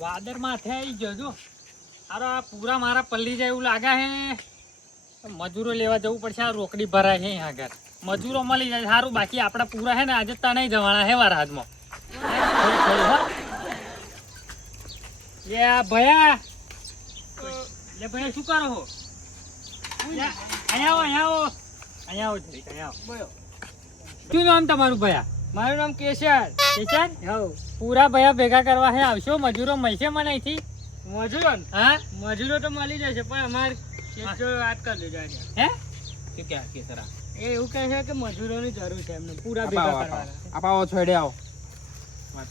વાદર માથે આવી ગયો જો. અરે પૂરા મારા પલ્લી જાય એવું લાગે હે. મજૂરો લેવા જવું પડશે. આ રોકડી ભરાય છે અહીંયા આગળ. મજૂરો મળી જાય સારું. બાકી આપડા પૂરા હે ને આજે તણાઈ જવાના હે વરસાદમાં. લે ભયા, લે ભયા શું કરો છો? અહીંયા આવો, અહીંયા આવો, અહીંયા આવો, અહીંયા આવો. શું નામ તમારું ભયા? મારું નામ કેશર. કેશર? હવ. પૂરા ભયા ભેગા કરવા હે આવશો? મજૂરો મળશે મને અહીંથી? મજૂરો ને? હા મજૂરો તો મળી જશે પણ અમારે કેશર વાત કરી દેજો આજે. હે શું ક્યાં કેસરા એ એવું કહે છે કે મજૂરોની જરૂર છે એમને પૂરા ભેગા કરવાના. આપાવો છોડે આવો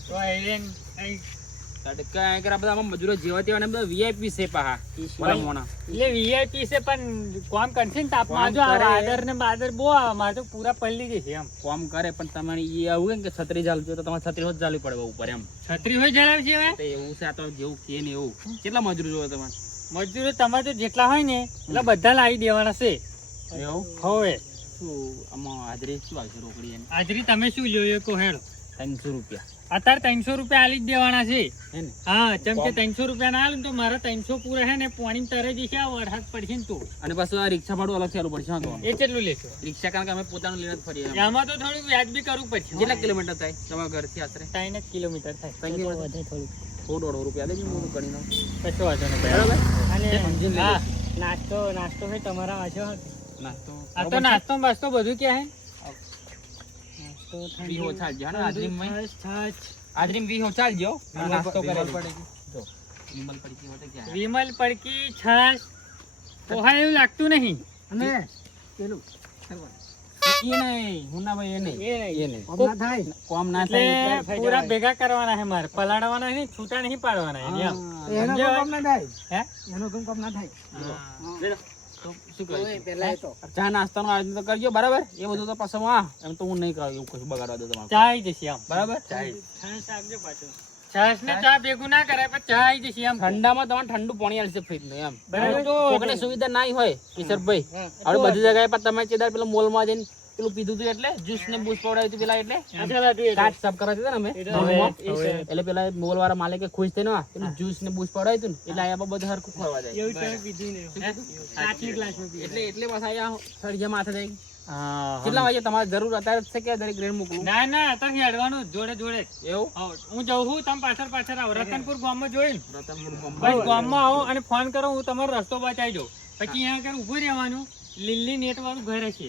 તો અહીં કઈ કરા બધા મજૂરો જેવા તેવા ને બધા વીઆઈપી છે પાહા મોના મોના એટલે વીઆઈપી છે પણ કામ કરશે ને તાપમાં જો આદર ને બાદર બહુ આવે. મારે તો પૂરા પલ્લી જશે એમ. કામ કરે પણ તમારે એ આવું કે છત્રી ચાલજો તો તમારે છત્રી જ ચાલવી પડે ઉપર એમ. છત્રી હોય જણાવશે હવે. તો એવું છે આ તો જેવું કે ને એવું. કેટલા મજૂર જોવે તમારે? મજૂરો તમારે તો જેટલા હોય ને એટલે બધા લાવી દેવાના છે. એવું હવે શું આમાં હાજરી શું આવશે રોકડી એની? હાજરી તમે શું જોયો કહો હેડો. 300 રૂપિયા અત્યારે 300 રૂપિયા આલી જ દેવાના છે. હે ને? હા જેમ કે 300 રૂપિયા ના આલે ને તો મારા 300 પૂરા હે ને પાણી તરે જશે. આ વરસાદ પડશે ને તો અને પાછું આ રિક્ષા ભાડું અલગ ચાલુ પડશે. હા તો એ કેટલું લેશો? રિક્ષા કારણ કે અમે પોતાનું લઈને જ ફરીએ એમ. આમાં તો થોડું વ્યાજબી કરવું પડશે. કેટલા કિલોમીટર થાય તમારા ઘરથી આશરે? 3 કિલોમીટર થાય. 3 કિલોમીટર થોડું 100-150 રૂપિયા દેજો હું ગણી લઉં. કશો વાંધો નહીં. બરાબર અને સમજી હા નાસ્તો છે તમારા વાંચો. નાસ્તો આ તો નાસ્તો બાસ્તો બધું ક્યાં નાસ્તો વીહો ચાલજો હા હાજરીમાં છાછ હાજરીમાં વીહો ચાલજો નાસ્તો કરે વિમલ જો વિમલ પડી હોતે હે? ક્યાં વિમલ પડકી છાશ પોહા એવું લાગતું નહીં. અને પેલું એ નહીં હુના ભાઈ એ નહીં એ નહીં કોમ ના થાય. કોમ ના એટલે થાય પૂરા ભેગા કરવાના છે મારે. પલાળવાના નહીં, છૂટા નહીં પાડવાના એમ. એનો સમજ્યા? કામ ના થાય. હે એનો કામ ના થાય. તો શું કરીશું? પેલા એ તો ચા નાસ્તાનું આયોજન તો કરજો બરાબર. એ બધું તો પાછું હા એમ તો હું નહીં કરાવું એવું કશું બગાડવા દો તમારે ચા આવી જશે આમ. બરાબર છાશ આપજો પાછું. છાશ ને ચા ભેગું ના કરાય પણ ચા આવી જશે આમ. ઠંડામાં તમારે ઠંડુ પાણી આવશે ફ્રીજનું એમ બરાબર. કોકને સુવિધા ના હોય કિશોરભાઈ આપણે બધી જગ્યાએ પણ તમે ચેદાર પેલો મોલમાં જઈને પેલું પીધું હતું એટલે જ્યુસ ને બૂસ પવડાવ્યું હતું પેલા એટલે કાચ સાફ કરાવી દીધા ને અમે મોલમાં. એટલે પેલા મોલ વાળા માલિકે ખુશ થઈને પેલું જ્યુસ ને બૂસ પવડાવ્યું હતું ને એટલે અહીંયા બધું હરખું ખોરવા જાય એવું તમે પીધું ને કાચની ગ્લાસમાં પીધું. એટલે પાછા અહીંયા સળિયા માથે જાય. હા કેટલા વાગે તમારે જરૂર અત્યારે જ છે કે દરેક ગ્રેડ મોકલું ના ના અત્યારે હેડવાનું જોડે જોડે જ. એવું હા, હું જઉં છું તમે પાછળ આવો. રતનપુર ગામમાં જોઈને રતનપુર બસ ગામમાં આવો અને ફોન કરો. હું તમારો રસ્તો બતાવી દઉં. પછી અહીંયા આગળ ઉભું રહેવાનું. લીલી નેટ વાળું ઘર હશે,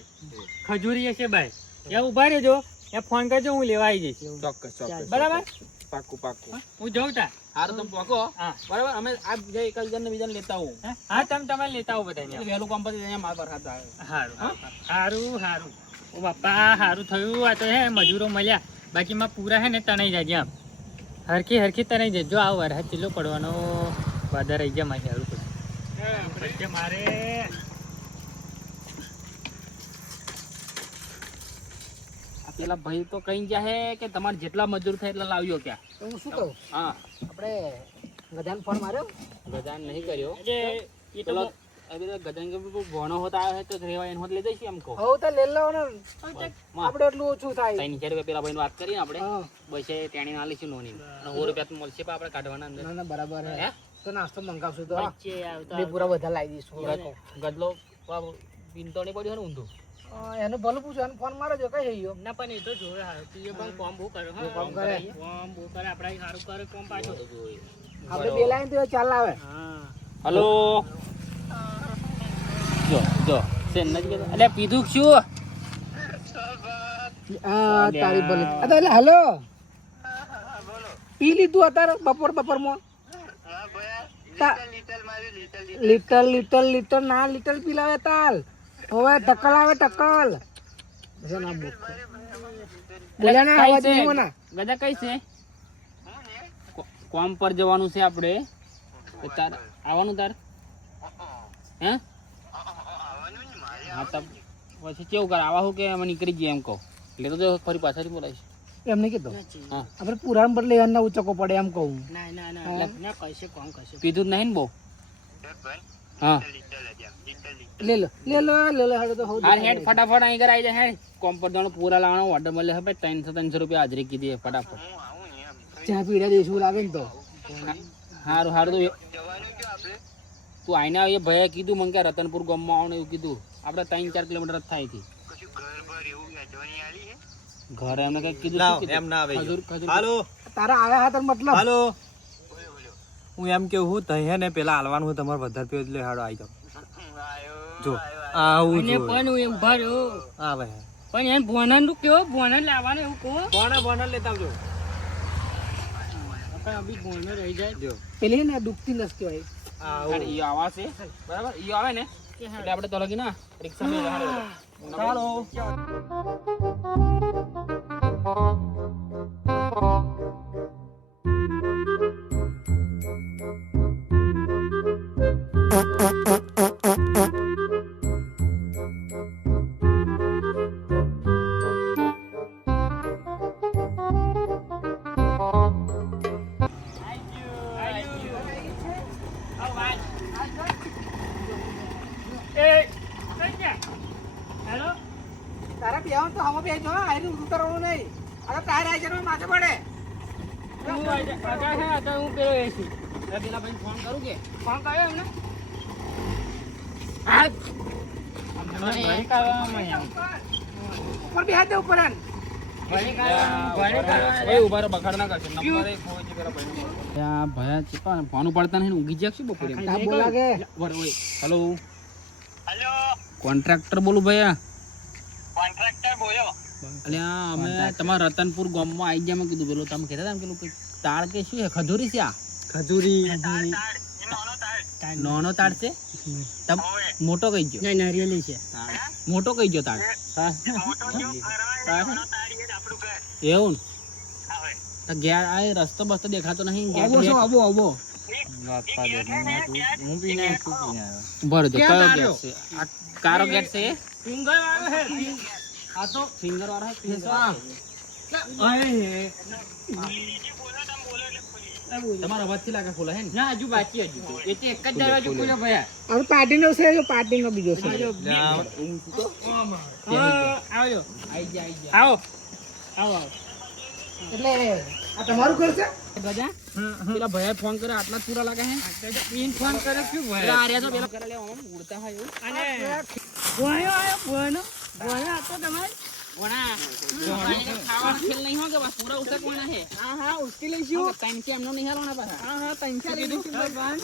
ખજૂરી હશે ભાઈ, ત્યાં ઉભા રહેજો. ત્યાં ફોન કરજો, હું લેવા આવી જઈશ. ચોક્કસ ચોક્કસ બરાબર. પાક્કું પાક્કું હું જઉં તા. હારું તમે પાકો હા બરાબર. અમે આ જે એક જણ બીજાને લેતા આવું હા તમે લેતા આવો બધા. એટલે વહેલું કામ પછી અહીંયા મારા પર હાથ આવે. સારું સારું સારું. ઓ બાપા સારું થયું. આ તો હે મજૂરો મળ્યા. બાકીમાં પૂરા હે ને તણાઈ જાય આમ હરખી તણાઈ જાય. જો આ વરસાદ ચીલો પડવાનો વાદર આવી ગયા મારે. સારું પડશે મારે. પેલા ભાઈ તો કઈ ગયા હે કે તમારે જેટલા મજૂર થાય એટલા લાવ્યો ક્યાં. તો હું શું કહું, હા આપણે ગજાન ફોન માર્યો. ગજાન નહીં કર્યો એટલે એ તો પેલો ગજાન કે ભણો હોત આવ્યો તો રેવા એને હોત લઈ જઈશું એમ કહો. હવે તો લઈ લો ને, આપણે એટલું ઓછું થાય. 3000 રૂપિયા પેલા ભાઈ વાત કરીને આપણે હા. બસે તેણી ના લઈશું નોની અને 100 રૂપિયા તો મળશે પણ આપણે કાઢવાના અંદર. ના બરાબર હે? હે. તો નાસ્તો મંગાવશું તો હા. વચ્ચે આવતા બે પૂરા બધા લાવી દઈશું. ગદલો પીનતો નહીં પડ્યો ને ઊંધું. એનું ભલું પૂછો, એને ફોન મારો જો કઈ થઈ ગયો. ના પણ એ તો જોવે હારું. તું એ પણ કોમ બહુ કરે. હા કોમ કરે. કોમ બહુ કરે. આપણે સારું કરે કોમ પાછો. આપણે બે લાઈન તો ચાલ આવે. હા હલો જો સેન નથી કેતો એટલે પીધું કે શું હા તારી ભલી. એટલે હેલો, પી લીધું અત્યારે બપોરમાં? લીટર ના લીટર પી લાવે તાલ. હવે ટકલ આવે ટકલ. બોલ્યા ના અવાજ નહીં હોના. ગદા કઈ છે? કોમ પર જવાનું છે આપણે. તો તાર આવવાનું તાર હે? હા તો પછી કેવું કર આવા હું કે અમે નીકળી જઈએ એમ કહું. એટલે તો જો ફરી પાછળથી બોલાવીશ. એમ નહીં કીધું. હા આપણે પુરાણ બદલે એના ઉચકો પડે એમ કહું. પીધું જ નહીં ને બહુ. હા લે લો હાડો તો હોઉં. હાલ હેડ ફટાફટ અહીં ઘર આવી જાય. હેડ કોમ પર જવાનું પૂરા લાવવાનો ઓર્ડર મળે હવે 300 રૂપિયા હાજરી કીધી ફટાફટ. ચા પીડા દઈશું લાગે ને તો. હારું હારું તું આઈને આવ એ ભાઈએ કીધું મને કે રતનપુર ગામમાં આવવાનું એવું કીધું આપણે 3-4 કિલોમીટર જ થાય થી ઘરે એમને કઈ કીધું શું કીધું? એમ ના આવે ખજૂર ખજૂર હાલો તારા આવ્યા હા તાર મતલબ હાલો હું એમ કેવું હું તઈ હે ને પેલા હાલવાનું હોય તમારે વધારે પીવો એટલે હાડો આવી જાવ જો આવું અને જો પણ હું ઉભા રહ્યો આવે હે પણ એને ભોનાનું કેવો ભોના લેવાનું એવું કહો બોના લેતા આવજો આપણે અભી ભોનો રહી જાય જો પેલી ને દુખતી નસ કહેવાય આવું ઈ આવા છે બરાબર ઈ આવે ને એટલે આપણે તો લગી ના રિક્ષા માં હાલો હેલો તારા બેહવાનું તો હવા બેહજો હા આયરું ઉતરવાનું નહીં અરે ટાયર આવી જવાનું માથે પડે હું અત્યારે હું પેલો એ છું પેલા ભાઈ ફોન કરું કે ફોન કર્યો એમને ઘરે કરવામાં ઉપર બેહાડ દે ઉપર એમ ઓય ઉભા રહો બખાડ ના કરશે નંબર એક હોય છે પેલા ભાઈનો ત્યાં ભયા ચીપા ફોન ઉપાડતા નહીં ઊંઘી જાય છે બપોરે આ બોલા કે બરાબર ઓય હેલો કોન્ટ્રાક્ટર બોલું ભૈયા અલ્યા અમે તમારા રતનપુર ગામમાં આવી ગયા મેં કીધું પેલું તમે કહેતા હતા ને પેલું કંઈક તાળ કે શું છે ખજૂરી છે આ ખજૂરી નાનો તાળ છે તમ મોટો કઈ ગયો નહીં નારિયેલી છે મોટો કઈ ગયો તાળ એવું ને તો ઘેર આ રસ્તો બસ્તો દેખાતો નહીં આવો છો આવો આવો હું પીને આવ્યો ભરો જો કયો ગેસ છે આ કારો ગેસ છે ફિંગર વાળો હે આ તો ફિંગર વાળો છે તમારો અવાજથી લાગે ખોલા હે ને ના હજુ બાકી હજુ એ તો એક જ દરવાજો ખુલ્યો ભયા હવે પાર્ટીનો છે જો પાર્ટીનો બીજો છે આવજો આઈ જા આવો આવો એટલે આ તમારું ઘર છે ગજા પેલા ભૈયા ફોન કરે આટલા જ પૂરા લાગે હે ઈન ફોન કરે શું પેલા ભયા આ રહ્યા તો પેલા કરે લે આમ ઉડતા હોય એવું અને ભોયો આયો ભોયનો ભોયો હતો તમારે વણા ખાવાનો ખેલ નહીં હો કે બસ પૂરા ઉસક વણા હે હા ઉસકી લઈશું ટાઈમ કે એમનો નહીં હાલવાના પાછા હા પૈસા લઈશું ભગવાન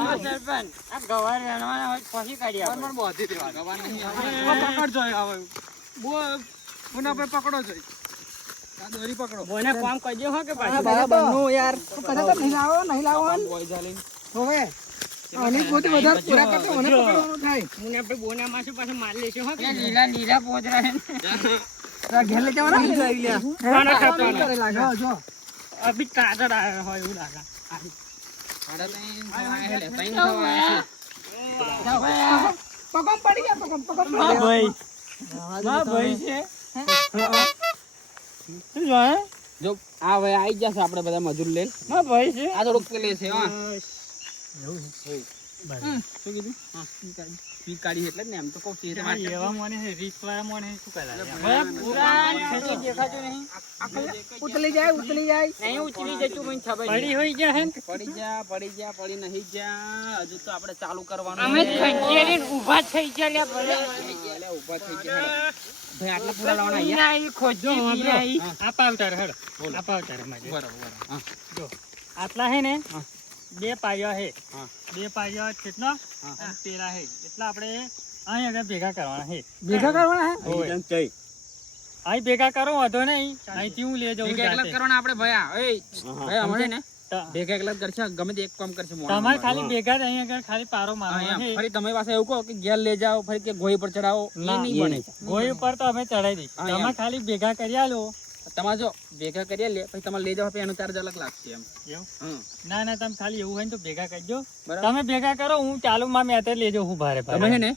હા સરપંચ આ ગવાર રણવાના હોય પછી કાઢી આપો પણ બોધી દેવા ગવા નહીં પકડજો હવે બો પુના પર પકડો છો આ દોરી પકડો બોને કામ કરજો હો કે પાછું બરાબર નો યાર તો કદાચ નહીં લાવો બોય જાલીન હવે અને પોતે વધારે પૂરા કરતો મને પકડવાનું થાય મુને આપણે બોના માસુ પાછું માર લેશું હો કે લીલા પોદરા હે આ ઘેર લઈ જવાના લઈ લ્યા ખાના ખાતા કરે લાગે જો અભી કાદર આયો હોય એવું લાગે આડા તઈ થવા પગમ પડી ગયા પગમ હા ભાઈ હા ભાઈ છે શું જોય જો આ હવે આઈ જશે આપણે બધા મજૂર લઈને હા ભાઈ છે આ થોડુંક પેલે છે હા શું કીધું હા પી કાઢી એટલે જ ને એમ તો કહું છું હા, એવા મને હે, રીત વાળા મને હે, શું કરાય? ભયા પૂરા ખેતી દેખાતું નહીં. ઉતલી જાય નહીં ઉતરી જતું મને ખબર નહીં. પડી હોય ગયા હે ને? પડી નહીં જા હજુ તો આપણે ચાલુ કરવાનું અમે છે. ખંજેરીને ઊભા થઈ ગયા લ્યા ભલે. લે, ઊભા થઈ ગયા હેડો. ભાઈ આટલા પૂરા લાવવાના અહીંયા ના, ઈ ખોજો પીરા ઈ. હા. આ પાવટર હેડો. આ પાવટર માં જો. બરાબર હા જો આટલા હે ને હા. બે પાયા હે હા. બે પાયા કેટલા હા. અને પેલા હે એટલે આપણે અહીં આગળ ભેગા કરવાના હે ભેગા કરવાના હે હોય. અહીં ભેગા કરો વાંધો નહીં અહીંથી હું લઈ જાઉં ભેગા એકલા જ જાતે. કરવાના આપણે ભયા ઓય ભાઈ અમારે ને ત- ભેગા એકલા જ કરશે ગમે તે એક કામ કરશે મોણા તમારે નંબર. ખાલી ભેગા જ અહીં આગળ ખાલી પારો હા, મારવાનો એમ. હે ફરી તમે પાસે એવું કહો કે ઘેર લઈ જાઓ ફરી કે ગોળી પર ચડાવો એ ના, નહીં બને ગોળી ઉપર તો અમે ચડાવી દઈશું હા, એમ. તમે ખાલી ભેગા કરી આલો તમારે જો ભેગા કરીએ લે પછી તમારે લઈ જાઓ પછી એનું ચાર્જ અલગ લાગશે એમ એવું હમ. ના ના તમે ખાલી એવું હોય ને તો ભેગા કરજો બરાબર. તમે ભેગા કરો હું ચાલુ માં મેં અત્યારે લેજો હું ભારે તમે છે ને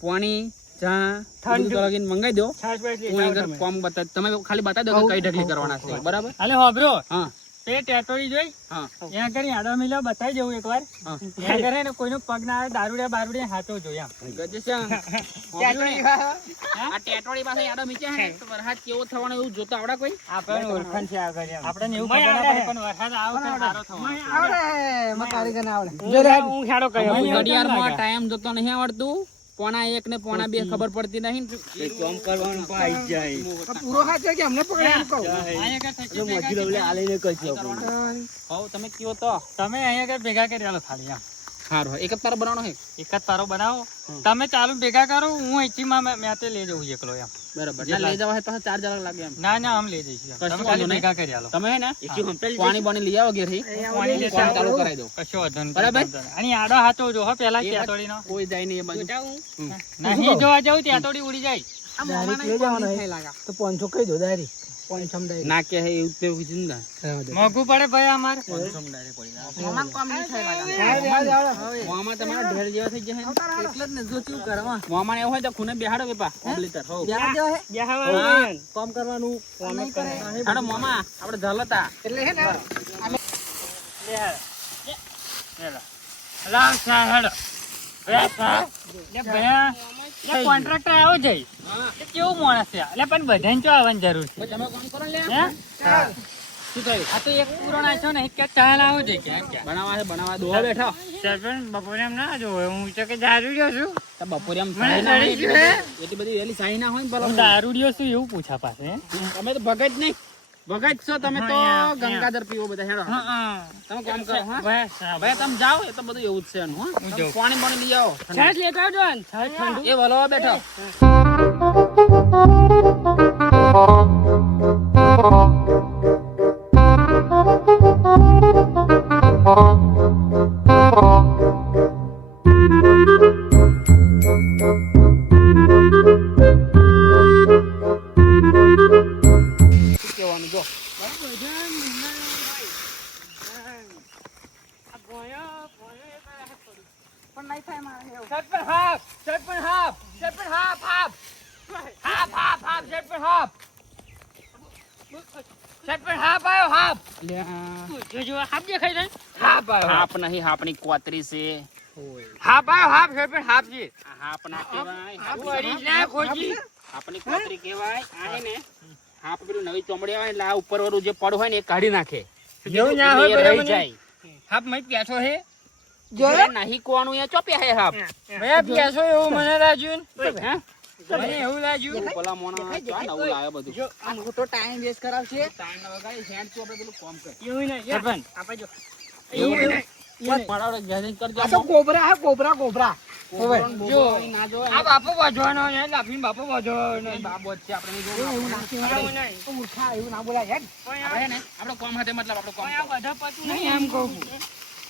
પાણી ચા ઠંડુ. બધું લગીને મંગાવી દો છાશ બાશ લઈ હું જાઓ આગળ તમે. કોમ બતા તમે ખાલી બતાવી દો કે કઈ ઢગલી કરવાના છે બરાબર હાલે હોભરો હા તે ટેટોડી જોઈ હા ત્યાં કરી આડો મિલો બતાવી જવું એકવાર હા. ત્યાં કરે ને કોઈનો પગ ના આવે દારૂડિયા બારૂડિયા હાથો જોયા આ ટેટોડી પાસે યાદો મીચે હે તો વરસાદ કેવો થવાનો એવું જોતા આવડા કોઈ આપણને ઓળખાણ છે આગળ એમ. આપણને એવું ખબર ના પડે પણ વરસાદ આવો કે સારો થવાનો. આવડે એમાં કારીગરને આવડે હું હેડો કહ્યો ઘડિયાળમાં ટાઈમ જોતો નહીં આવડતું પોણા 1 ને પોણા 2 ખબર પડતી નહીં કામ કરવાનું પણ આવી જાય પૂરો હાથ છે કે અમને પકડે એમ કહું હવ તમે કયો તો તમે અહીંયા આગળ ભેગા કરી આલો ખાલી આમ સારું એક જ તારો બનાવવાનો છે એક જ તારો બનાવો તમે ચાલુ ભેગા કરો હું અહીંથી મેં તે લઈ જવું એકલો એમ બરાબર ના લઈ જવા હોય તો ચાર્જ અલગ લાગે એમ ના ના આમ લઈ જઈશું એમ. તમે ખાલી ભેગા કરી આલો તમે હે ને પાણી બાણી લઈ આવો ઘેરથી પાણી લેતા કામ ચાલુ કરાવી દો કશો વાંધો નહીં. બરાબર? અને આડો હાથો જો હો પેલા ટેટોડીનો કોઈ જાય નહીં એ બાજુ નહીં જોવા જાવ ટેટોડી ઉડી જાય તો 500 કહી દો દારી 500 દારી ના કે હે એવું તે કીધું ને મોંઘું પડે ભાઈ અમારે મોમાં તમારો ઢેર જેવા થઈ જશે એટલે જ ને જો ચૂ કરવા મોમાં એવું હોય તો ખૂને બેહાડો બેપા ઓબલીતર હો કામ કરવાનું હાડો મોમાં આપણે ઝલતા એટલે હે ને કોન્ટ્રાક્ટર આવો જઈ કેવું માણસ છે એટલે પણ બધાને ચો આવવાની જરૂર છે તમે કોણ કરો લે હે? શું થયું આ તો એક પૂરો નાખ્યો ને કે ચાલ આવો જઈ કે બનાવવા દોહા બેઠો સરપંચ બપોરે એમ ના જોવે હું તો કે દારૂડિયો છું તો બપોરે આમ મને સાઈ ના હોય નડી ગયું હે? એટલી બધી વહેલી સાઈ ના હોય ને હું ભલા દારૂડિયો છું એવું પૂછા પાસે હે? તમે તો ભગત નહીં ભગત છો તમે તો હા, ગંગાધર પીવો બધા હેડો હા તમે કામ કરો હા બસ હા, ભાઈ તમે જાઓ એ તો બધું એવું જ છે એનું હા હું તમે જાઉં. પાણી પાણી લઈ આવો છાશ લેતા આવજો ને, છાશ ઠંડુ. એ વલો બેઠો શું કહેવાનું જો લે આ જોજો, હાફ દેખાય છે? હાપ નહીં હાપની કોતરી છે હાફ આવ્યો, હાફ છે, પણ હાફ છે. આ હાપ ના કહેવાય તું અડી જા, ખોજી. આપણી કોતરી કહેવાય આને ને હાપ પેલું નવી ચોમડી આવે એટલે આ ઉપર વાળું જે પડ હોય ને એ કાઢી નાખે જેવું ના હોય એટલે એ રહી બરાબર જાય હાફ મય પ્યાસો છે? અરે નહીં કોવાનું એ ચોપ્યા હે હાપ ભયા પ્યાસો એવું મને લાગ્યું ને. હે મને એવું લાગ્યું. પેલા મોણા ચા નવું લાવે બધું આ મોટો ટાઈમ વેસ્ટ કરાવશે ટાઈમ ના વગાડી હેન્ડ તો આપણે પેલું કામ કરે એવું નહીં, સરપંચ, આપા જો. એવું એવું નહીં. મારા ગેસિંગ કરજો આ તો કોબરા હે કોબરા જો ના જો આ બાપો વધવાનો છે, લાફીને બાપો વધવાનો. બાબો જ છે આપણે જો એવું નાખી એવું નહીં. મૂર્ખા એવું ના બોલાય હેડ આપણે ને આપણો કામ હાથે મતલબ આપણો કામ પણ આ બધા પતું નહીં એમ કહું છું.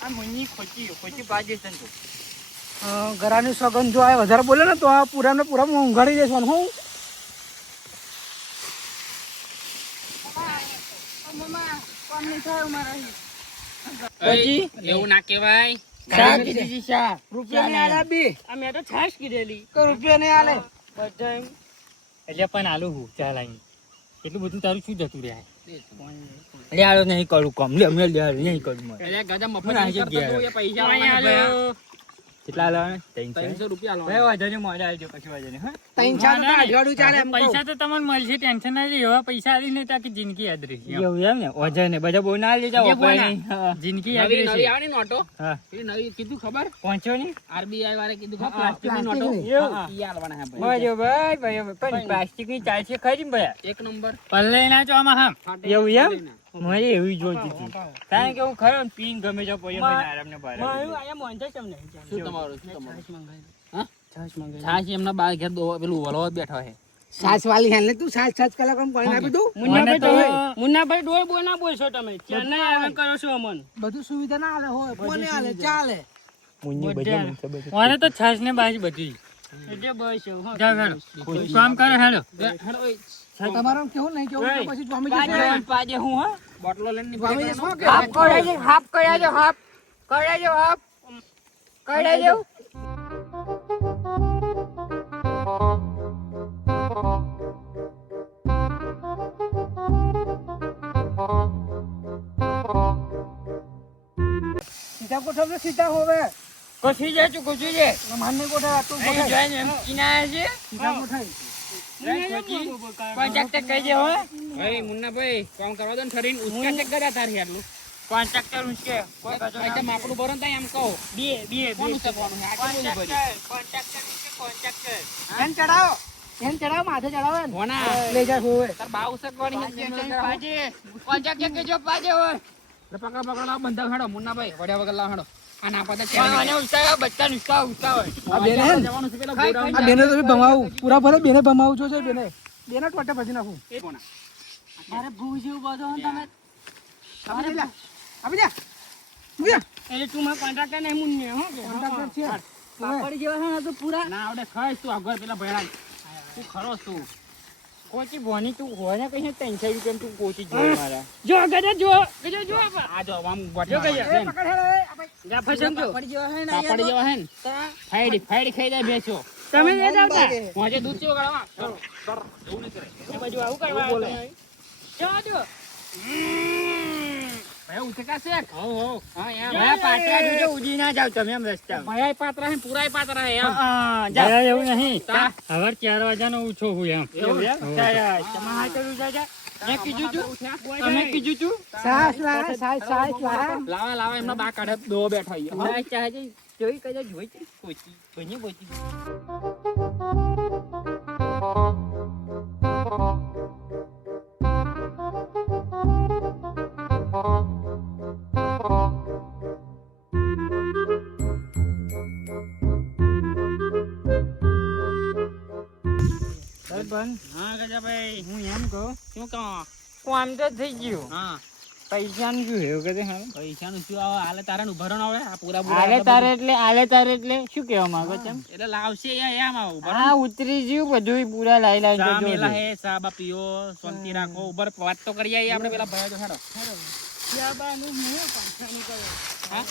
આ મુન્ની ખોટી બાજી છે ને તું. ઘરાની સગન જો આ વધારે બોલે ને તો આ પૂરા ઊંઘાડી દેવાનું હું પછી? એવું ના કહેવાય શા કીધી છે, શા? રૂપિયા ને આલે બી આ મેં તો છાશ કીધેલી. કોઈ રૂપિયા નહીં આલે બધા એમ. એટલે પણ આલુ હું ચાલ આઈ એટલું બધું તારું શું જતું રહે? લે આલો નહીં કરું કામ, લે મેલ દે નહીં કરું મારે. એટલે ગજા મફત ના, નહીં કરતો તું, એ પૈસા આલવાના કેટલા લાવે? 300 રૂપિયા ભાઈ આલવાના. વાંધો નહીં, મોડે આવજો, કશું વાંધો નહીં, હા? ત્રણ ચાર તો અઠવાડિયું ચાલે એમ કહું. પૈસા તો તમને મળશે, ટેન્શન ના લે. એવા પૈસા આવી ને તાકી જિંદગી યાદ રહેશે. એવું એમ ને? ઓજા ને બધા બહુ ના લેતા વપરાય નહીં. હા. જિંદગી યાદ નવી નવી રહેશે. આવે ને નોટો હા. એ નવી કીધું ખબર પહોંચો ને? આરબીઆઈ વાળે કીધું ખબર હા, પ્લાસ્ટિકની નોટો પ્લાસ્ટિકની. એવું? ઈ આલવાના હે ભાઈ ભાઈ પણ પ્લાસ્ટિક ની ચાલશે ખરી ને ભાઈ? એક નંબર પલ્લે ના છો આમાં હામ. ફાટે એવું એમ? લઈને. મારે એવી જોઈતી હતી. કારણ કે હું ખરો ને પીને ગમે ત્યાં પડ્યો હોય ને આરામને બહાર આવી શું તમારું હા છાશ એમના બાર ઘેર પેલું વલો બેઠો હે સાસ વાલી હેલ ને તું સાસ કલાક પાણી આપી દઉં મને તો મુન્નાભાઈ ડોળ બોલ ના બોલશો તમે ચેન્નઈ આવે કરો છો અમન બધું સુવિધા ના આલે હોય કોને આલે ચાલે મને તો છાશ ને બાજી બધી એટલે બસ જાઓ હેડો. કામ કરો હેડો. તમારું કેવું નહીં કેવું તો પછી સ્વામી જશે પાજે હું હા બોટલો લઈને સ્વામી જશે શું કે હાફ કરાજો, હાફ કરાજો, હાફ કરાજો, હાફ કરાજો. સીધા ગોઠવ ને સીધા હોવે કશું જાય તું કશું જાય માન નહીં ગોઠવ તું અહીં ગોઠવ જોઈને એમ કિનાયા છે સીધા ગોઠવ કોન્ટ્રાક્ટર કહી દે હો ભાઈ મુન્નાભાઈ કામ કરવા દો ને ઠરીને ઉચકા ચેક કર્યા તારી આટલું કોન્ટ્રાક્ટર ઉસકે કોઈ કજો એકદમ આપણું ભરણ થાય એમ કહો બે કોણ ઉચકવાનું છે આટલું બધું ભર્યું કોન્ટ્રાક્ટર ઉસકે કોન્ટ્રાક્ટર એન ચડાવો માથે ચડાવો ને હોના લઈ જા હોવે તાર બા ઉચકવાની છે પાજે કોન્ટ્રાક્ટર કે જો પાજે હોય પકડ લાવ બંધા હેડો મુન્નાભાઈ વડ્યા વગર લાવ હેડો આ ના પાતા છે અને ઉતાર બચ્ચા ઉતાર હોય આ બેને હે ને? જવાનું છે પેલા ખાઈ, ગોડાઉન આ બેને તો બી ભમાવું પૂરા ભરે બેને ભમાવું છો બેને બેને ટોટે ભજી નાખું મારે ભૂ જેવું બધો તમે આપી જા આપી જા મુયા એટલે તું મારા કોન્ટ્રાક્ટર ને હું ને હું કે કોન્ટ્રાક્ટર છે પાપડી જેવા છે ને તો પૂરા ના આવડે ખાઈશ તું આગળ પેલા ભેળા તું ખરો તું કોચી બોની તું હોય ને કઈ ટેન્શન કેમ તું કોચી જોઈ મારા જો ગજા જો આપા. આ જો આમ જો બટન કહીએ. છે ને. પકડ હેડે આપણે જા ફસમ જો પાપડી જેવા હે ને ફાઈડી ખાઈ જાય બેસો તમે એ જાવતા પહોંચે દૂધ ચેવો કાઢવા એવું નહીં કરે એ બાજુ આવું કરવા બોલે. જો જો ભાઈ ઉચકા શેક હો હો હા એમ ભાઈ પાટલા જોજો ઉડી ના જાવ તમે એમ રસ્તા ભાઈ પાત્રા હે પૂરાય પાત્રા હે એમ જા એવું નહીં તા. હવે 4 વાગ્યાનો ઉછો હું એમ એવું એમ? તમે હા કરું જા મેં કીધું તું તમે કીધું તું સાસ વાળા લાવા એમના બા કાઢે દો બેઠા અહીંયા. હા. ના ચાહે જોઈ કજા જોઈ છે કોચી કોની કોચી સરપંચ હા ગજાભાઈ હું એમ કહું શું કહો કામ તો થઈ ગયું હા પૈસાનું શું હેવું કદે હા પૈસાનું શું આવે હાલે તારે નું ભરણ આવે આ પૂરા આલે તારે એટલે શું કહેવા માંગો તમે એટલે લાવશે એમ આવું ભરણ હા ઉતરી ગયું બધું પૂરા લાઈ લાઈ ચા તો મેલા જોજો. હે ચા બા પીઓ શાંતિ રાખો ઉપર વાત તો કરી આવીએ આપણે પેલા ભાઈ તો હેડો ત્યાંબાનું હું પૈસાનું કહ્યું હા?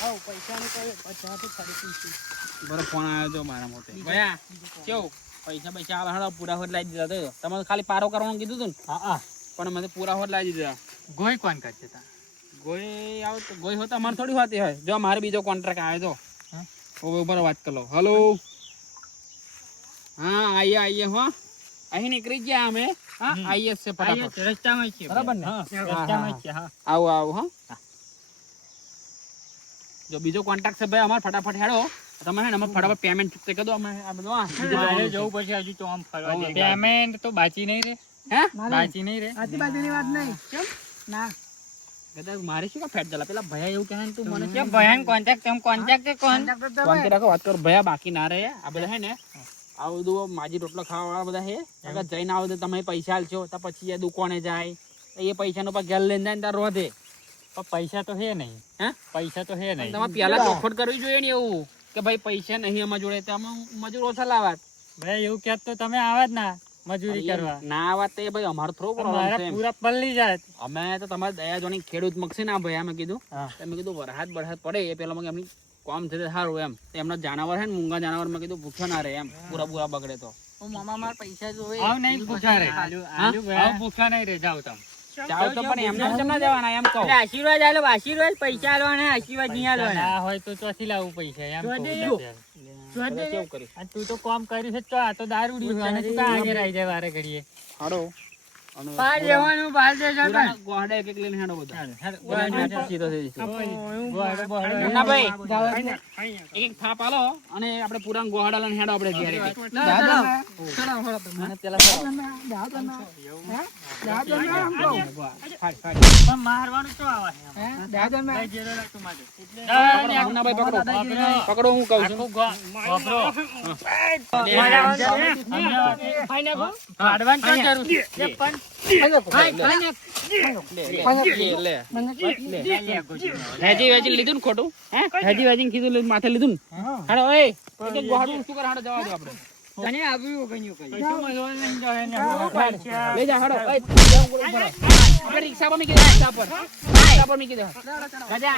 હા પૈસાનું કહ્યું 50 થી 35 બરો ફોન આવ્યો તો મારા મોટે ભયા કેવું પૈસા આવે હેડો પૂરા હોત લાવી દીધા તો તમે ખાલી પારો કરવાનું કીધું તું ને હા હા પણ મને પૂરા હોત લાવી દીધા ગોઈ કોણ કરશે તા ગોઈ આવ તો ગોઈ હોત અમારે થોડી હોતી હોય જો મારે બીજો કોન્ટ્રાક્ટ આવ્યો હા? તો હવે ઉપર વાત કરી લો હલો હા આઈએ હો અહીં નીકળી ગયા અમે હા આઈએ છે ફટાફટ રસ્તામાં છે બરાબર ને? હા હા, રસ્તામાં હા. છે હા આવું હા જો બીજો કોન્ટ્રાક્ટ છે ભાઈ અમારે ફટાફટ હેડો તમે હે ને અમે ફટાફટ પેમેન્ટ ચૂકતે કરી દો અમે આ બધું હા મારે જવું પછી હજુ તો આમ ફરવા દે પેમેન્ટ તો બાકી નહીં રે હે બાકી નહીં રે આજુબાજુની વાત નહીં કેમ ના કદાચ મારે શું કા ફેટ જલા પેલા ભયા એવું કહે ને તું મને કેમ ભયાન કોન્ટેક્ટ તેમ કોન્ટેક્ટ કોણ શાંતિ રાખો વાત કરો ભયા બાકી ના રહે આ બધા હે ને આ બધું માજી રોટલો ખાવા વાળા બધા હે અગર જઈને આવો તો તમે પૈસા આલશો તો પછી એ દુકાને જાય એ પૈસાનો પર ઘેર લઈને જાય ને તાર રોધે પણ પૈસા તો હે નહીં હે પૈસા તો હે નહીં તમારે પેલા ચોખવટ કરવી જોઈએ ને એવું કે ભાઈ પૈસા નહીં અમારા જોડે તો અમે મજૂર ઓછા લાવત ભાઈ એવું કહેત તો તમે આવા જ ના મજૂરી કરવા ના વાત એ ભાઈ અમારો થોડો પ્રોબ્લેમ મારા છે એમ. પૂરા પલ્લી જાત અમે તો તમારે દયા જોની ખેડૂત મગશે ના ભાઈ અમે કીધું હા તો મેં કીધું વરસાદ બરસાદ પડે એ પેલા એમની કોમ થશે સારું એમ તો એમના જાનવર છે ને મૂંગા જાનવર મેં કીધું ભૂખ્યો ના રહે એમ પૂરા બગડે તો મામા માર પૈસા જોવે આવ નહીં ભૂખા રે આવ ભૂખા નહીં રે જાવ તમે ચાવ તો પણ એમને કેમ ના જવાના એમ કહું આશીર્વાદ આલો આશીર્વાદ પૈસા આલવાના આશીર્વાદ નહીં આલવાના ના હોય તો ચોથી લાવવું પૈસા એમ કહું હવે કેવું કરીશ અને તું તો કામ કર્યું છે તો આ તો દારૂડી છે અને તું કા આગે રહી જાય વારે ઘડીએ હાડો અને બહાર જવાનું બહાર જવાનું પૂરા ગોહડા એક લઈને હેડો બધા સીધો થઈ જશે. ના મુન્નાભાઈ, એક થાપ આલો અને આપણે પૂરા ગોહડા લઈને હેડો આપણે ઘેરે કઈ. મને પેલા પણ મારવાનું તો આવે લઈ જેલો લાગતું મારે. મુન્નાભાઈ પકડો પકડો હું કહું છું કાઢવાનું ક્યાં જરૂર છે? પણ લે હેજી વેજી લીધું ને ખોટું હે હેજી વેજી કીધું માથે લીધું ને હાડો ઓય એક ગોહડું શું કર હાડો જવા દો આપણે તને આવ્યું કયું કયું શું મજોલ નહીં જાય ને લઈ જા હાડો ઓય આપણે રિક્ષા પર મૂકી દે રિક્ષા પર મૂકી દે રાજા